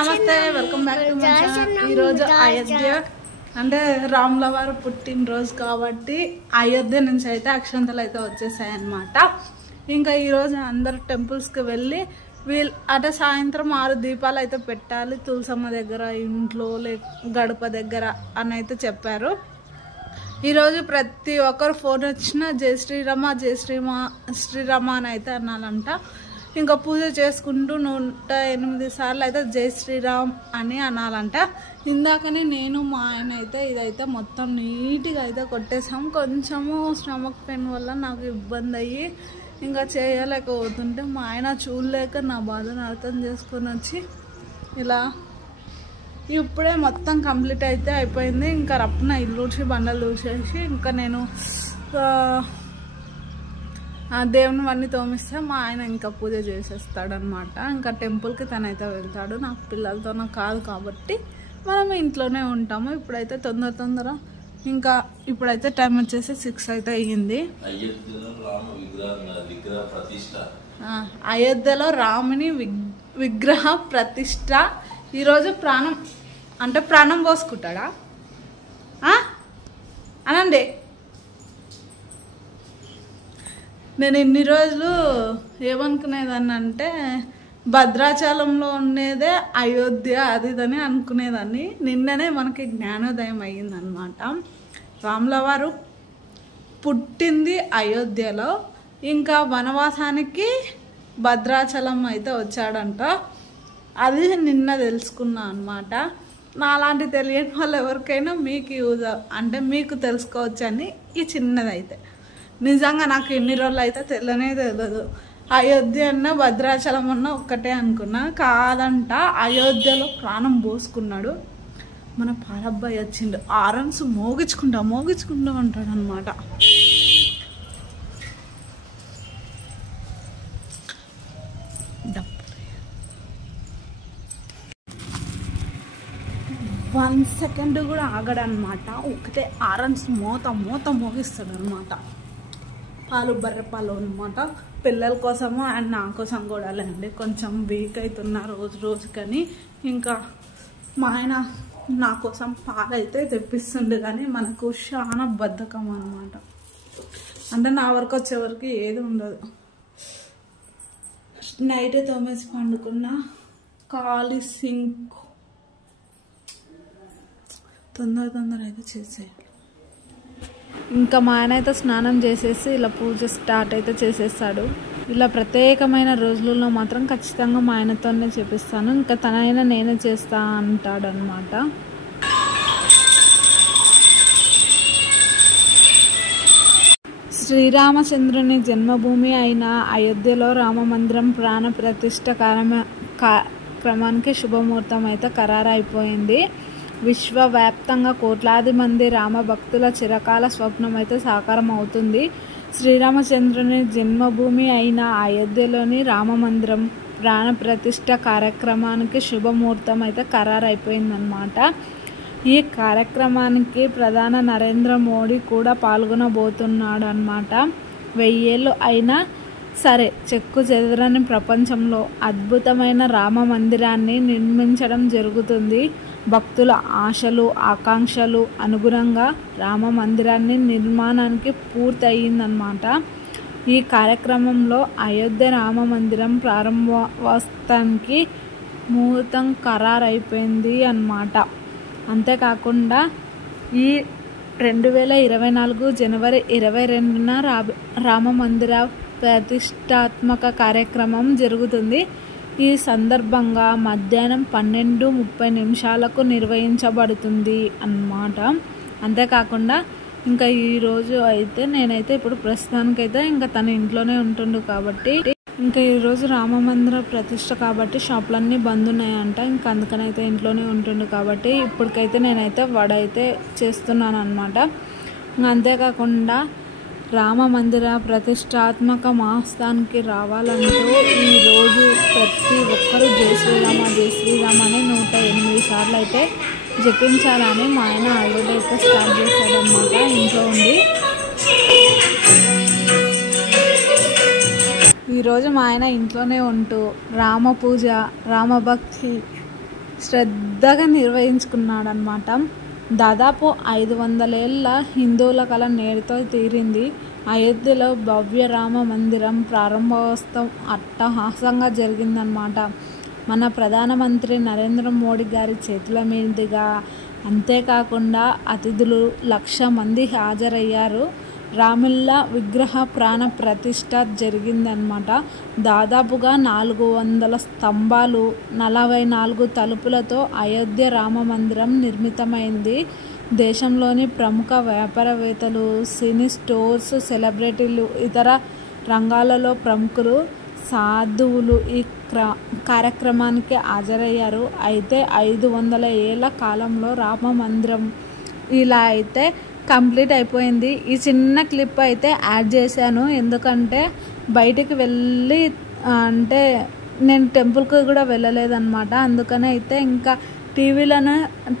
నమస్తే, welcome back to my channel. ఈరోజు అయోధ్య అంటే రాముల వారు పుట్టినరోజు కాబట్టి అయోధ్య నుంచి అయితే అక్షంతలు అయితే వచ్చేసాయి అన్నమాట. ఇంకా ఈరోజు అందరు టెంపుల్స్కి వెళ్ళి అంటే సాయంత్రం 6 దీపాలు అయితే పెట్టాలి తులసమ్మ దగ్గర, ఇంట్లో గడప దగ్గర అని అయితే చెప్పారు. ఈరోజు ప్రతి ఒక్కరు ఫోన్ వచ్చినా జై శ్రీరామ జై శ్రీరామ అని అయితే అనాలంట. ఇంకా పూజ చేసుకుంటూ 108 సార్లు అయితే జై శ్రీరామ్ అని అనాలంట. ఇందాకనే నేను మా ఆయన అయితే ఇదైతే మొత్తం నీట్గా అయితే కొట్టేసాం. కొంచెము స్టమక్ పెయిన్ వల్ల నాకు ఇబ్బంది అయ్యి ఇంకా చేయలేకపోతుంటే మా ఆయన చూడలేక నా బాధను అర్థం చేసుకొని వచ్చి ఇలా ఇప్పుడే మొత్తం కంప్లీట్ అయితే అయిపోయింది. ఇంకా రప్పున ఇల్లు ఊడ్చి బండలు ఊడ్చేసి ఇంకా నేను దేవుని అన్నీ తోమిస్తే మా ఆయన ఇంకా పూజ చేసేస్తాడనమాట. ఇంకా టెంపుల్కి తనైతే వెళ్తాడు. నాకు పిల్లలతో కాదు కాబట్టి మనం ఇంట్లోనే ఉంటాము. ఇప్పుడైతే తొందర ఇంకా ఇప్పుడైతే టైం వచ్చేసి 6 అయితే అయ్యింది. అయోధ్యలో రాముని విగ్రహ ప్రతిష్ట. ఈరోజు ప్రాణం పోసుకుంటాడా అనండి. నేను ఇన్ని రోజులు ఏమనుకునేదాన్ని అంటే భద్రాచలంలో ఉండేదే అయోధ్య అది ఇదని అనుకునేదాన్ని. నిన్ననే మనకి జ్ఞానోదయం అయ్యిందనమాట. రాముల వారు పుట్టింది అయోధ్యలో, ఇంకా వనవాసానికి భద్రాచలం అయితే వచ్చాడంట. అది నిన్న తెలుసుకున్నా అనమాట. నాలాంటి తెలియని వాళ్ళు ఎవరికైనా మీకు యూజ్ అంటే మీకు తెలుసుకోవచ్చని ఈ చిన్నదైతే. నిజంగా నాకు ఎన్ని రోజులు అయితే తెలియదు. అయోధ్య అన్న భద్రాచలం అన్న ఒక్కటే అనుకున్నా. కాదంట, అయోధ్యలో ప్రాణం పోసుకున్నాడు. మన పాలబ్బాయి వచ్చిండు. ఆరన్స్ మోగించుకుంటా ఉంటాడు అనమాట. వన్ సెకండ్ కూడా ఆగడనమాట. ఒకటే ఆరన్స్ మోత మోగిస్తాడు అనమాట. పాలు బర్రె పాలు అనమాట. పిల్లల కోసము అండ్ నా కోసం కూడా లేండి. కొంచెం వీక్ అవుతున్నా రోజుకని ఇంకా మా ఆయన నా కోసం పాలు అయితే తెప్పిస్తుండే, కానీ మనకు చాలా బద్ధకం అనమాట. అంటే నా వరకు వచ్చేవరకు ఏది ఉండదు. నైట్ తోమేసి పండుకున్న ఖాళీ సింక్ తొందర అయితే చేసేయాలి. ఇంకా మా ఆయన అయితే స్నానం చేసేసి ఇలా పూజ స్టార్ట్ అయితే చేసేస్తాడు. ఇలా ప్రత్యేకమైన రోజులలో మాత్రం ఖచ్చితంగా మా ఆయనతోనే చేపిస్తాను. ఇంకా తనైనా నేనే చేస్తా అంటాడు అనమాట. శ్రీరామచంద్రుని జన్మభూమి అయిన అయోధ్యలో రామమందిరం ప్రాణ ప్రతిష్ఠ కార్యక్రమానికి శుభముహూర్తం అయితే ఖరారైపోయింది. విశ్వవ్యాప్తంగా కోట్లాది మంది రామభక్తుల చిరకాల స్వప్నం అయితే సాకారం అవుతుంది. శ్రీరామచంద్రుని జన్మభూమి అయిన అయోధ్యలోని రామమందిరం ప్రాణ ప్రతిష్ఠ కార్యక్రమానికి శుభముహూర్తం అయితే ఖరారైపోయిందనమాట. ఈ కార్యక్రమానికి ప్రధాని నరేంద్ర మోడీ కూడా పాల్గొనబోతున్నాడు అనమాట. 1000 ఏళ్ళు అయినా సరే చెక్కు చెదరని ప్రపంచంలో అద్భుతమైన రామ మందిరాన్ని నిర్మించడం జరుగుతుంది. భక్తుల ఆశలు ఆకాంక్షలు అనుగుణంగా రామ మందిరాన్ని నిర్మాణానికి పూర్తయిందన్నమాట. ఈ కార్యక్రమంలో అయోధ్య రామ మందిరం ప్రారంభోత్సవానికి ముహూర్తం ఖరారైపోయింది అన్నమాట. అంతేకాకుండా ఈ 2024 జనవరి 22న రామ మందిర ప్రతిష్టాత్మక కార్యక్రమం జరుగుతుంది. ఈ సందర్భంగా మధ్యాహ్నం 12:30 నిర్వహించబడుతుంది అన్నమాట. అంతేకాకుండా ఇంకా ఈరోజు అయితే నేనైతే ఇప్పుడు ప్రస్తుతానికైతే ఇంకా తన ఇంట్లోనే ఉంటుండు కాబట్టి ఇంకా ఈరోజు రామ మందిర ప్రతిష్ట కాబట్టి షాపులన్నీ బంద్ ఉన్నాయంట. ఇంకా అందుకనైతే ఇంట్లోనే ఉంటుండు కాబట్టి ఇప్పటికైతే నేనైతే వడ అయితే చేస్తున్నాను అనమాట. అంతేకాకుండా రామ మందిర ప్రతిష్టాత్మక మహోత్సవానికి రావాలంటూ ఈరోజు ప్రతి ఒక్కరూ జై శ్రీరామ్ అని 108 సార్లు అయితే జపించాలని మా ఆయన ఆల్రెడీ అయితే స్టార్ట్ చేశాడనమాట. ఇంట్లో ఉండి ఈరోజు మా ఆయన ఇంట్లోనే ఉంటూ రామ పూజ రామభక్తి శ్రద్ధగా నిర్వహించుకున్నాడనమాట. దాదాపు 500 ఏళ్ళ హిందువుల కళ నేటితో తీరింది. అయోధ్యలో భవ్య రామ మందిరం ప్రారంభోత్సవం అట్టహాసంగా జరిగిందనమాట. మన ప్రధానమంత్రి నరేంద్ర మోడీ గారి చేతుల మీదుగా, అంతేకాకుండా అతిథులు 1,00,000 మంది హాజరయ్యారు. రాముల్లా విగ్రహ ప్రాణ ప్రతిష్ఠ జరిగిందనమాట. దాదాపుగా 400 స్తంభాలు, 44 తలుపులతో అయోధ్య రామ మందిరం నిర్మితమైంది. దేశంలోని ప్రముఖ వ్యాపారవేత్తలు, సినీ స్టోర్స్, సెలబ్రిటీలు, ఇతర రంగాలలో ప్రముఖులు, సాధువులు ఈ కార్యక్రమానికి హాజరయ్యారు. అయితే 500 ఏళ్ల కాలంలో రామ మందిరం ఇలా అయితే కంప్లీట్ అయిపోయింది. ఈ చిన్న క్లిప్ అయితే యాడ్ చేశాను, ఎందుకంటే బయటికి వెళ్ళి అంటే నేను టెంపుల్కి కూడా వెళ్ళలేదన్నమాట. అందుకని అయితే ఇంకా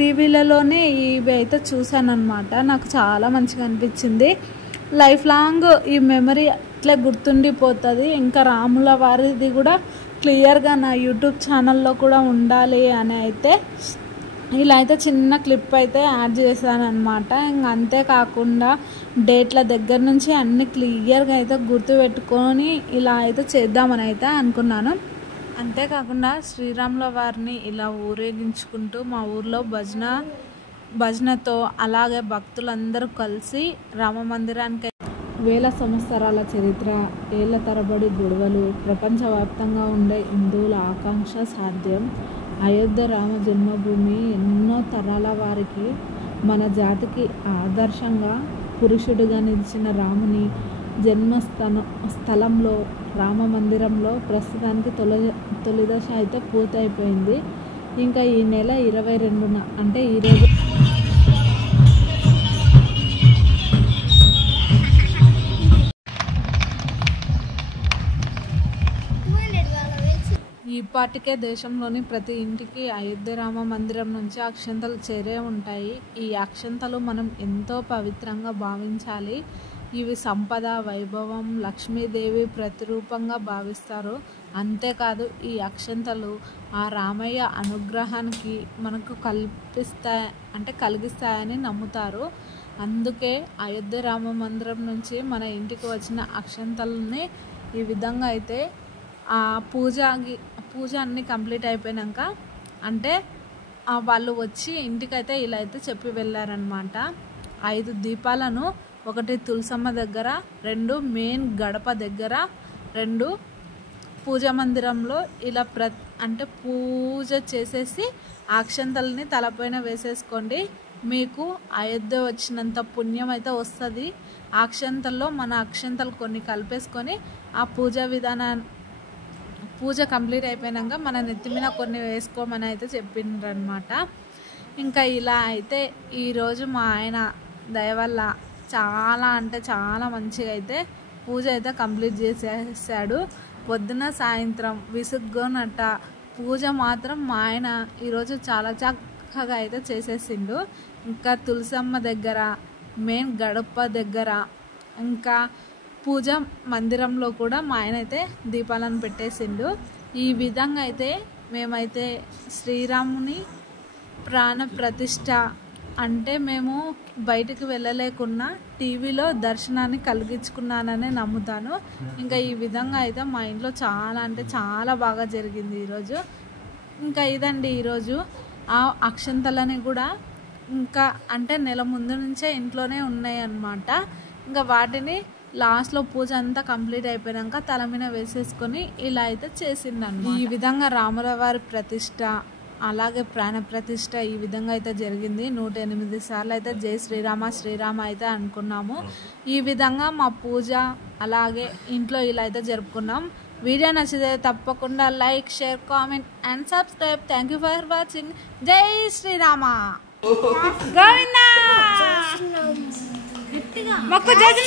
టీవీలలోనే ఇవి అయితే చూశాను అనమాట. నాకు చాలా మంచిగా అనిపించింది. లైఫ్ లాంగ్ ఈ మెమరీ అట్లా గుర్తుండిపోతుంది. ఇంకా రాముల వారిది కూడా క్లియర్గా నా యూట్యూబ్ ఛానల్లో కూడా ఉండాలి అని అయితే ఇలా అయితే చిన్న క్లిప్ అయితే యాడ్ చేశాను అనమాట. ఇంక అంతేకాకుండా డేట్ల దగ్గర నుంచి అన్ని క్లియర్గా అయితే గుర్తుపెట్టుకొని ఇలా అయితే చేద్దామని అయితే అనుకున్నాను. అంతేకాకుండా శ్రీరాముల వారిని ఇలా ఊరేగించుకుంటూ మా ఊర్లో భజనతో అలాగే భక్తులందరూ కలిసి రామ మందిరానికి వేల సంవత్సరాల చరిత్ర, ఏళ్ల తరబడి గొడవలు, ప్రపంచవ్యాప్తంగా ఉండే హిందువుల ఆకాంక్ష సాధ్యం. అయోధ్య రామ జన్మభూమి ఎన్నో తరాల వారికి, మన జాతికి ఆదర్శంగా పురుషుడిగా నిలిచిన రాముని స్థలంలో రామ మందిరంలో ప్రస్తుతానికి తొలి దశ అయితే పూర్తయిపోయింది. ఇంకా ఈ నెల 22న అంటే ఈరోజు ఈపాటికే దేశంలోని ప్రతి ఇంటికి అయోధ్య రామ మందిరం నుంచి అక్షంతలు చేరే ఉంటాయి. ఈ అక్షంతలు మనం ఎంతో పవిత్రంగా భావించాలి. ఇవి సంపద, వైభవం, లక్ష్మీదేవి ప్రతిరూపంగా భావిస్తారు. అంతేకాదు ఈ అక్షంతలు ఆ రామయ్య అనుగ్రహానికి మనకు కలిగిస్తాయని నమ్ముతారు. అందుకే అయోధ్య రామ మందిరం నుంచి మన ఇంటికి వచ్చిన అక్షంతలని ఈ విధంగా అయితే ఆ పూజ అన్నీ కంప్లీట్ అయిపోయాక అంటే వాళ్ళు వచ్చి ఇంటికైతే ఇలా అయితే చెప్పి వెళ్ళారనమాట. 5 దీపాలను, 1 తులసమ్మ దగ్గర, 2 మెయిన్ గడప దగ్గర, 2 పూజ మందిరంలో ఇలా పూజ చేసేసి అక్షంతల్ని తలపైన వేసేసుకోండి. మీకు అయోధ్య వచ్చినంత పుణ్యం అయితే వస్తుంది. అక్షంతల్లో మన అక్షంతలు కొన్ని కలిపేసుకొని ఆ పూజ కంప్లీట్ అయిపోయాక మన నెత్తి మీద కొన్ని వేసుకోమని అయితే చెప్పిండ్రనమాట. ఇంకా ఇలా అయితే ఈరోజు మా ఆయన దయ వల్ల చాలా అంటే చాలా మంచిగా అయితే పూజ అయితే కంప్లీట్ చేసేసాడు. పొద్దున సాయంత్రం విసుగ్గోనట్ట పూజ మాత్రం మా ఆయన ఈరోజు చాలా చక్కగా అయితే చేసేసిండు. ఇంకా తులసమ్మ దగ్గర, మెయిన్ గడప దగ్గర, ఇంకా పూజ మందిరంలో కూడా మా ఆయన అయితే దీపాలను పెట్టేసిండు. ఈ విధంగా అయితే మేమైతే శ్రీరాముని ప్రాణ ప్రతిష్ఠ అంటే మేము బయటికి వెళ్ళలేకున్నా టీవీలో దర్శనాన్ని కలిగించుకున్నాననే నమ్ముతాను. ఇంకా ఈ విధంగా అయితే మా ఇంట్లో చాలా అంటే చాలా బాగా జరిగింది ఈరోజు. ఇంకా ఇదండి ఈరోజు ఆ అక్షంతలని కూడా ఇంకా అంటే నెల ముందు నుంచే ఇంట్లోనే ఉన్నాయి అన్నమాట. ఇంకా వాటిని లాస్ట్లో పూజ అంతా కంప్లీట్ అయిపోయాక తల మీద వేసేసుకొని ఇలా అయితే చేసిందన్నమాట. ఈ విధంగా రాముల వారి ప్రతిష్ట అలాగే ప్రాణ ప్రతిష్ట ఈ విధంగా అయితే జరిగింది. 108 సార్లు అయితే జై శ్రీరామ శ్రీరామ అయితే అనుకున్నాము. ఈ విధంగా మా పూజ అలాగే ఇంట్లో ఇలా అయితే జరుపుకున్నాం. వీడియో నచ్చితే తప్పకుండా like, share, comment and subscribe. Thank you for watching. జై శ్రీరామ. గోవిందా మొక్కు చేసి